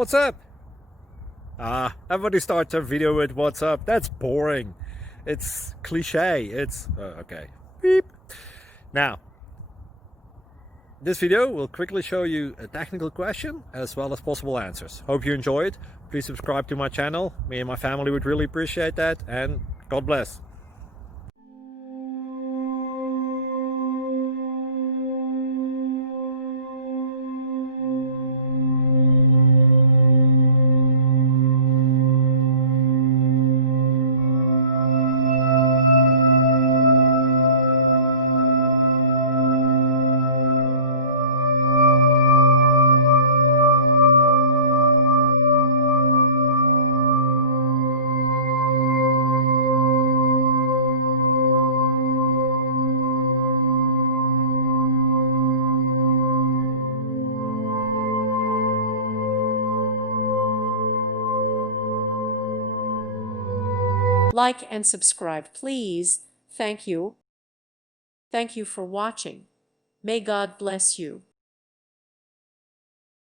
What's up? Everybody starts their video with what's up. That's boring. It's cliche. It's okay. Beep. Now, this video will quickly show you a technical question as well as possible answers. Hope you enjoy it. Please subscribe to my channel. Me and my family would really appreciate that, and God bless. Like and subscribe, please. Thank you. Thank you for watching. May God bless you.